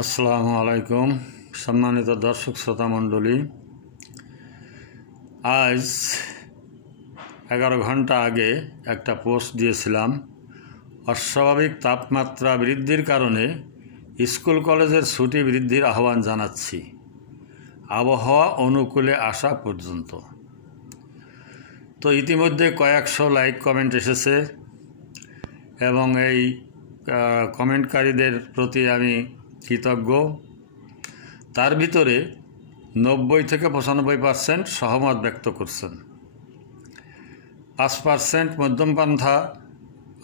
আসসালামু আলাইকুম সম্মানিত দর্শক শ্রোতা মণ্ডলী, আজ 11 ঘন্টা আগে একটা পোস্ট দিয়েছিলাম। অস্বাভাবিক তাপমাত্রা বৃদ্ধির কারণে স্কুল কলেজের ছুটি বৃদ্ধির আহ্বান জানাচ্ছি আবহাওয়া অনুকূলে আসা পর্যন্ত। তো ইতিমধ্যে কয়েকশো লাইক কমেন্ট এসেছে এবং এই কমেন্টকারীদের প্রতি আমি কৃতজ্ঞ। তার ভিতরে 90 থেকে 95% সহমত ব্যক্ত করছেন, 5% মধ্যমপন্থা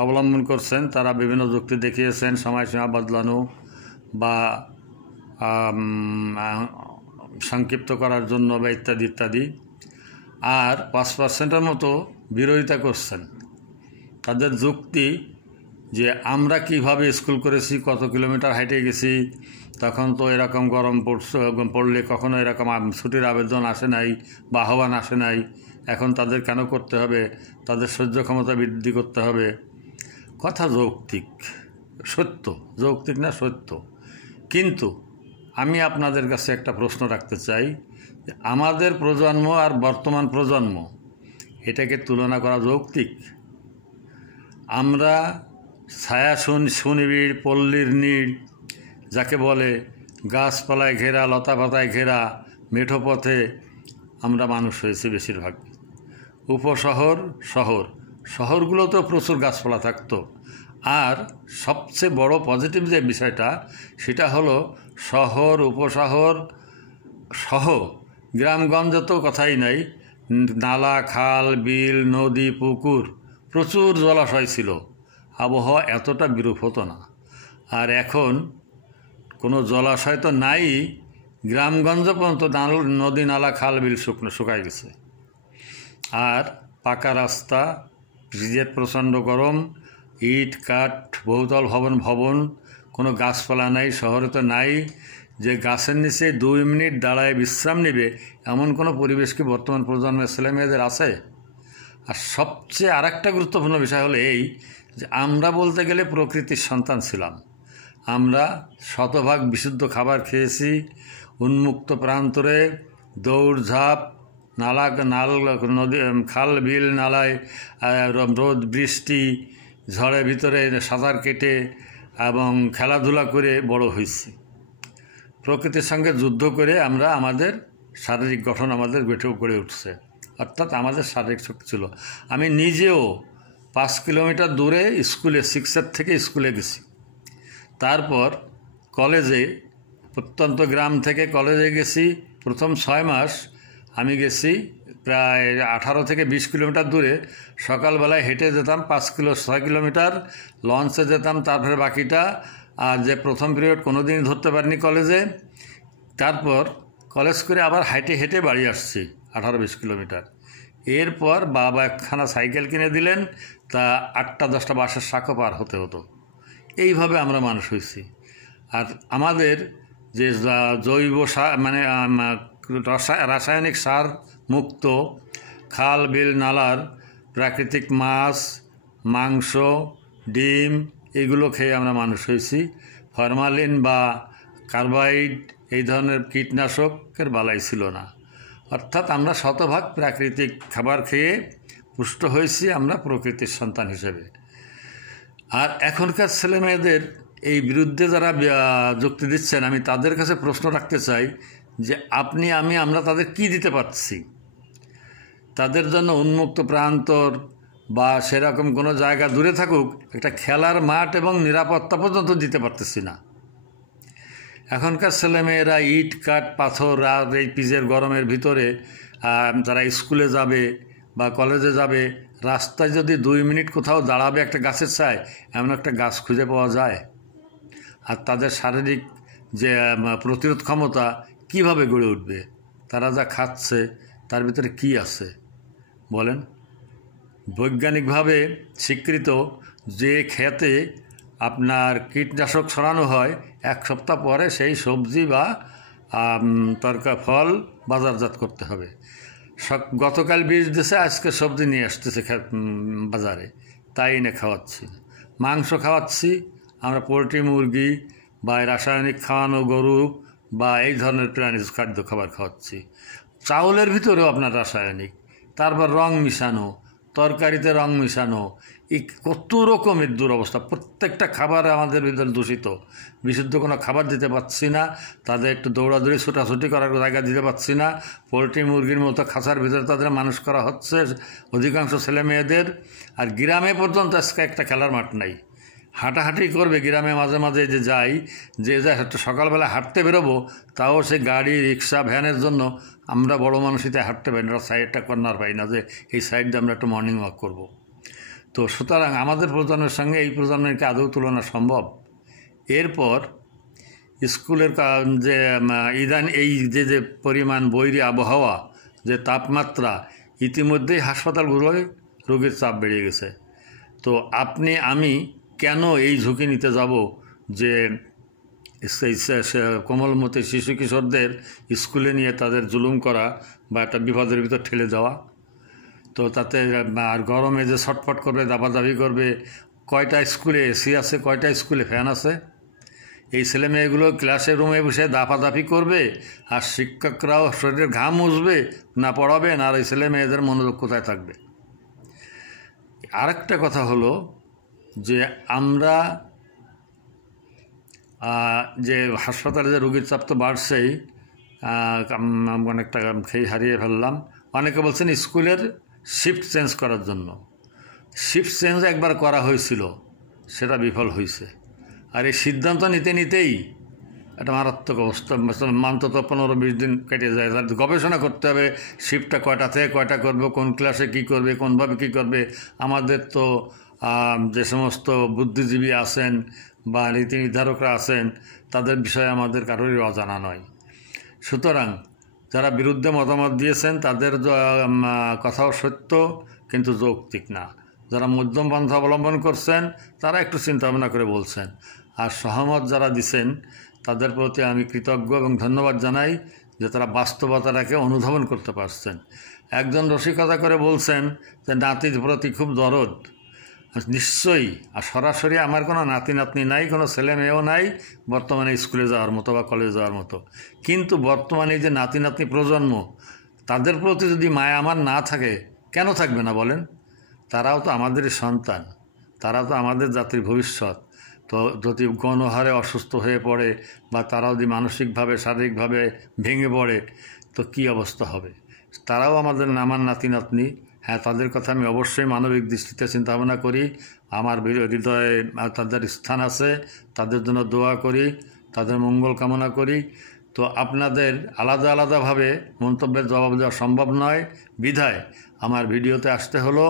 অবলম্বন করছেন। তারা বিভিন্ন যুক্তি দেখিয়েছেন, সময়সীমা বদলানো বা সংক্ষিপ্ত করার জন্য বা ইত্যাদি ইত্যাদি। আর 5%-এর মতো বিরোধিতা করছেন। তাদের যুক্তি যে আমরা কিভাবে স্কুল করেছি, কত কিলোমিটার হাইটে গেছি, তখন তো এরকম গরম পড়লে কখনো এরকম ছুটির আবেদন আসে নাই বা আহ্বান আসে নাই, এখন তাদের কেন করতে হবে, তাদের সহ্য ক্ষমতা বৃদ্ধি করতে হবে। কথা যৌক্তিক, সত্য, যৌক্তিক না সত্য। কিন্তু আমি আপনাদের কাছে একটা প্রশ্ন রাখতে চাই, আমাদের প্রজন্ম আর বর্তমান প্রজন্ম এটাকে তুলনা করা যৌক্তিক? আমরা ছায়া সুনিবিড় পল্লীর নীড় যাকে বলে, গাছপালায় ঘেরা, লতা পাতায় ঘেরা মেঠো পথে আমরা মানুষ হয়েছি বেশিরভাগ। শহরগুলোতেও প্রচুর গাছপালা থাকতো। আর সবচেয়ে বড় পজিটিভ যে বিষয়টা, সেটা হলো শহর উপশহর সহ গ্রামগঞ্জে তো কথাই নাই, নালা, খাল, বিল, নদী, পুকুর, প্রচুর জলাশয় ছিল। আবহাওয়া এতটা বিরূপ হতো না। আর এখন কোনো জলাশয় তো নাই, গ্রামগঞ্জ পর্যন্ত নদী, নালা, খাল, বিল শুকায় গেছে। আর পাকা রাস্তা, ফ্রিজের প্রচণ্ড গরম, ইট কাঠ, বহুতল ভবন, কোনো গাছপালা নাই। শহরে তো নাই যে গাছের নিচে 2 মিনিট দাঁড়ায় বিশ্রাম নেবে, এমন কোনো পরিবেশ কি বর্তমান প্রজন্মের ছেলেমেয়েদের আছে? আর সবচেয়ে আরেকটা গুরুত্বপূর্ণ বিষয় হলো এই যে আমরা বলতে গেলে প্রকৃতির সন্তান ছিলাম। আমরা শতভাগ বিশুদ্ধ খাবার খেয়েছি, উন্মুক্ত প্রান্তরে দৌড়ঝাঁপ, নদী, খাল, বিল, নালায় রোদ বৃষ্টি ঝড়ের ভিতরে সাঁতার কেটে এবং খেলাধুলা করে বড় হয়েছি। প্রকৃতির সঙ্গে যুদ্ধ করে আমরা আমাদের শারীরিক গঠন আমাদের গড়ে উঠছে, অর্থাৎ আমাদের শারীরিক শক্তি ছিল। আমি নিজেও 5 কিলোমিটার দূরে স্কুলে, 6 থেকে স্কুলে গেছি। তারপর কলেজে, প্রত্যন্ত গ্রাম থেকে কলেজে গেছি। প্রথম 6 মাস আমি গেছি প্রায় 18 থেকে 20 কিলোমিটার দূরে। সকালবেলায় হেঁটে যেতাম 6 কিলোমিটার, লঞ্চে যেতাম, তারপরে বাকিটা। আর যে প্রথম পিরিয়ড কোনো দিনই ধরতে পারিনি কলেজে। তারপর কলেজ করে আবার হেঁটে বাড়ি আসছি 18-20 কিলোমিটার। এরপর বাবা একখানা সাইকেল কিনে দিলেন, তা 8টা-10টা বাসের শাঁখো পার হতে হতো। এইভাবে আমরা মানুষ হয়েছি। আর আমাদের যে জৈব সার, মানে রাসায়নিক সার মুক্ত খাল, বিল, নালার প্রাকৃতিক মাছ, মাংস, ডিম, এগুলো খেয়ে আমরা মানুষ হয়েছি। ফরমালিন বা কার্বাইড এই ধরনের কীটনাশকের বালাই ছিল না। অর্থাৎ আমরা শতভাগ প্রাকৃতিক খাবার খেয়ে পুষ্ট হয়েছি, আমরা প্রকৃতির সন্তান হিসেবে। আর এখনকার ছেলেমেয়েদের এই বিরুদ্ধে যারা যুক্তি দিচ্ছেন, আমি তাদের কাছে প্রশ্ন রাখতে চাই যে আপনি, আমরা তাদের কি দিতে পারছি? তাদের জন্য উন্মুক্ত প্রান্তর বা সেরকম কোনো জায়গা, দূরে থাকুক, একটা খেলার মাঠ এবং নিরাপত্তা পর্যন্ত দিতে পারতেছি না। এখনকার ছেলেমেয়েরা ইট কাঠ পাথর আর এই পিজের গরমের ভিতরে তারা স্কুলে যাবে বা কলেজে যাবে, রাস্তায় যদি 2 মিনিট কোথাও দাঁড়াবে একটা গাছের ছায়, এমন একটা গাছ খুঁজে পাওয়া যায়? আর তাদের শারীরিক যে প্রতিরোধ ক্ষমতা কিভাবে গড়ে উঠবে? তারা যা খাচ্ছে তার ভিতরে কি আছে বলেন? বৈজ্ঞানিকভাবে স্বীকৃত যে খেতে আপনার কীটনাশক ছড়ানো হয়, 1 সপ্তাহ পরে সেই সবজি বা ফল বাজারজাত করতে হবে। গতকাল বীজ দিয়েছে, আজকে সবজি নিয়ে আসতেছে বাজারে, তাই এনে খাওয়াচ্ছি। মাংস খাওয়াচ্ছি আমরা, পোলট্রি, মুরগি বা রাসায়নিক খাওয়ানো গরু বা এই ধরনের প্রাণীজ খাদ্য খাবার খাওয়াচ্ছি। চাউলের ভিতরেও আপনার রাসায়নিক, তারপর রং মিশানো, তরকারিতে রং মিশানো, এই কত রকমের দুরবস্থা। প্রত্যেকটা খাবার আমাদের ভিতরে দূষিত। বিশুদ্ধ কোনো খাবার দিতে পারছি না, তাদের একটু দৌড়াদৌড়ি ছোটাছুটি করার জায়গা দিতে পারছি না। পোলট্রি মুরগির মতো খাঁচার ভিতরে তাদের মানুষ করা হচ্ছে অধিকাংশ ছেলে মেয়েদের। আর গ্রামে পর্যন্ত আজকে একটা খেলার মাঠ নাই। হাঁটাহাঁটি করবে গ্রামে, মাঝে মাঝে যে যাই, যে সকালবেলা হাঁটতে বেরোবো, তাও সে গাড়ি রিক্সা ভ্যানের জন্য আমরা বড় মানুষইতে হাঁটতে পারি না, সাইডটা কর্নার পাই না যে এই সাইড দিয়ে আমরা একটা মর্নিং ওয়াক করব। তো সুতরাং আমাদের প্রজন্মের সঙ্গে এই প্রজন্মের কি আদৌ তুলনা সম্ভব? এরপর স্কুলের যে এই যে পরিমাণ বৈরী আবহাওয়া, যে তাপমাত্রা, ইতিমধ্যেই হাসপাতালগুলোয় রোগীর চাপ বেড়ে গেছে। তো আপনি আমি কেন এই ঝুঁকি নিতে যাব যে কোমলমতি শিশু কিশোরদের স্কুলে নিয়ে তাদের জুলুম করা বা একটা বিপদের ভিতর ঠেলে দেওয়া? তো তাতে আর গরমে যে ছটফট করবে, দাবাদাবি করবে। কয়টা স্কুলে এসি আছে, কয়টা স্কুলে ফ্যান আছে? এই ছেলেমেয়েগুলো ক্লাসের রুমে বসে দাপাদাপি করবে, আর শিক্ষকরাও শরীরের ঘাম মুছবে না, পড়াবে না, আর এই ছেলে মেয়েদের মনোযোগ কোথায় থাকবে? আরেকটা কথা হলো যে আমরা যে হাসপাতালে যে রোগীর চাপ তো বাড়ছেই, অনেকটা খেয়ে হারিয়ে ফেললাম। অনেকে বলছেন স্কুলের শিফট চেঞ্জ করার জন্য। শিফট চেঞ্জ একবার করা হয়েছিল, সেটা বিফল হয়েছে। আর এই সিদ্ধান্ত নিতে নিতেই একটা মারাত্মক অবস্থা, অন্তত 15-20 দিন কেটে যায়। তার গবেষণা করতে হবে শিফটটা কয়টা থেকে কয়টা করবে, কোন ক্লাসে কী করবে, কোনভাবে কী করবে। আমাদের তো যে সমস্ত বুদ্ধিজীবী আছেন বা নীতি নির্ধারকরা আছেন, তাদের বিষয়ে আমাদের কারোরই অজানা নয়। সুতরাং যারা বিরুদ্ধে মতামত দিয়েছেন তাদের কথাও সত্য, কিন্তু যৌক্তিক না। যারা মধ্যম পন্থা অবলম্বন করছেন তারা একটু চিন্তা ভাবনা করে বলছেন। আর সহমত যারা দিছেন তাদের প্রতি আমি কৃতজ্ঞ এবং ধন্যবাদ জানাই যে তারা বাস্তবতাটাকে অনুধাবন করতে পারছেন। একজন রসিকতা করে বলছেন যে নাতির প্রতি খুব দরদ। নিশ্চয়ই। আর সরাসরি আমার কোনো নাতি নাতনি নাই, কোনো ছেলে মেয়েও নাই বর্তমানে স্কুলে যাওয়ার মতো বা কলেজে যাওয়ার মতো। কিন্তু বর্তমানে যে নাতি নাতনি প্রজন্ম, তাদের প্রতি যদি মায়া আমার না থাকে, কেন থাকবে না বলেন? তারাও তো আমাদেরই সন্তান, তারা তো আমাদের জাতির ভবিষ্যৎ। তো যদি গণহারে অসুস্থ হয়ে পড়ে বা তারাও যদি মানসিকভাবে শারীরিকভাবে ভেঙে পড়ে, তো কী অবস্থা হবে? তারাও আমার নাতি নাতনি। হ্যাঁ, তাদের কথা আমি অবশ্যই মানবিক দৃষ্টিতে চিন্তাভাবনা করি। আমার হৃদয়ে তাদের স্থান আছে, তাদের জন্য দোয়া করি, তাদের মঙ্গল কামনা করি। তো আপনাদের আলাদা আলাদাভাবে মন্তব্যের জবাব দেওয়া সম্ভব নয় বিধায় আমার ভিডিওতে আসতে হলো।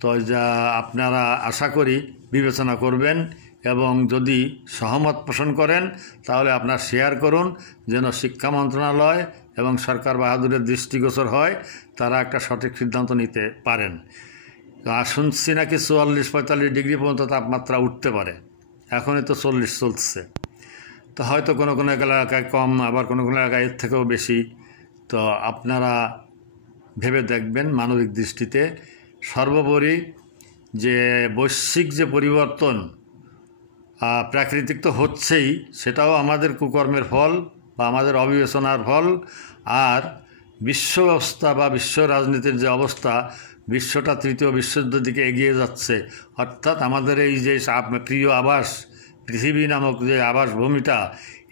তো যা আপনারা আশা করি বিবেচনা করবেন, এবং যদি সহমত পোষণ করেন তাহলে আপনারা শেয়ার করুন, যেন শিক্ষা মন্ত্রণালয় এবং সরকার বাহাদুরের দৃষ্টিগোচর হয়, তারা একটা সঠিক সিদ্ধান্ত নিতে পারেন। শুনছি নাকি 44-45 ডিগ্রি পর্যন্ত তাপমাত্রা উঠতে পারে। এখনই তো 40 চলছে। তো হয়তো কোনো কোনো এলাকায় কম, আবার কোনো কোনো এলাকায় এর থেকেও বেশি। তো আপনারা ভেবে দেখবেন মানবিক দৃষ্টিতে। সর্বোপরি যে বৈশ্বিক যে পরিবর্তন প্রাকৃতিক তো হচ্ছেই, সেটাও আমাদের কুকর্মের ফল বা আমাদের অবিবেচনার ফল। আর বিশ্ব ব্যবস্থা বা বিশ্ব রাজনীতির যে অবস্থা, বিশ্বটা তৃতীয় বিশ্বযুদ্ধের দিকে এগিয়ে যাচ্ছে। অর্থাৎ আমাদের এই যে প্রিয় আবাস পৃথিবী নামক যে আবাসভূমিটা,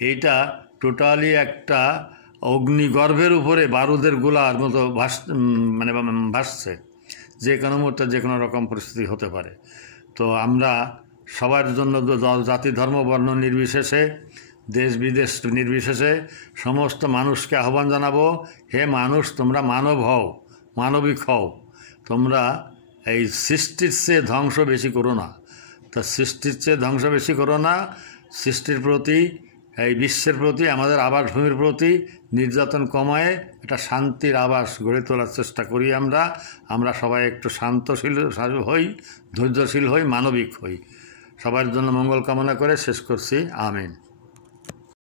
এইটা টোটালি একটা অগ্নিগর্ভের উপরে বারুদের গোলার মতো ভাসছে। যে কোনো মুহূর্তে যে কোনো রকম পরিস্থিতি হতে পারে। তো আমরা সবার জন্য, জাতি ধর্ম বর্ণ নির্বিশেষে, দেশ বিদেশ নির্বিশেষে সমস্ত মানুষকে আহ্বান জানাবো, হে মানুষ, তোমরা মানব হও, মানবিক হও। তোমরা এই সৃষ্টির চেয়ে ধ্বংস বেশি করো না। তা সৃষ্টির চেয়ে ধ্বংস বেশি করো না। সৃষ্টির প্রতি, এই বিশ্বের প্রতি, আমাদের আবাসভূমির প্রতি নির্যাতন কমায় একটা শান্তির আবাস গড়ে তোলার চেষ্টা করি। আমরা সবাই একটু শান্তশীল হই, ধৈর্যশীল হই, মানবিক হই। সবার জন্য মঙ্গল কামনা করে শেষ করছি। আমিন।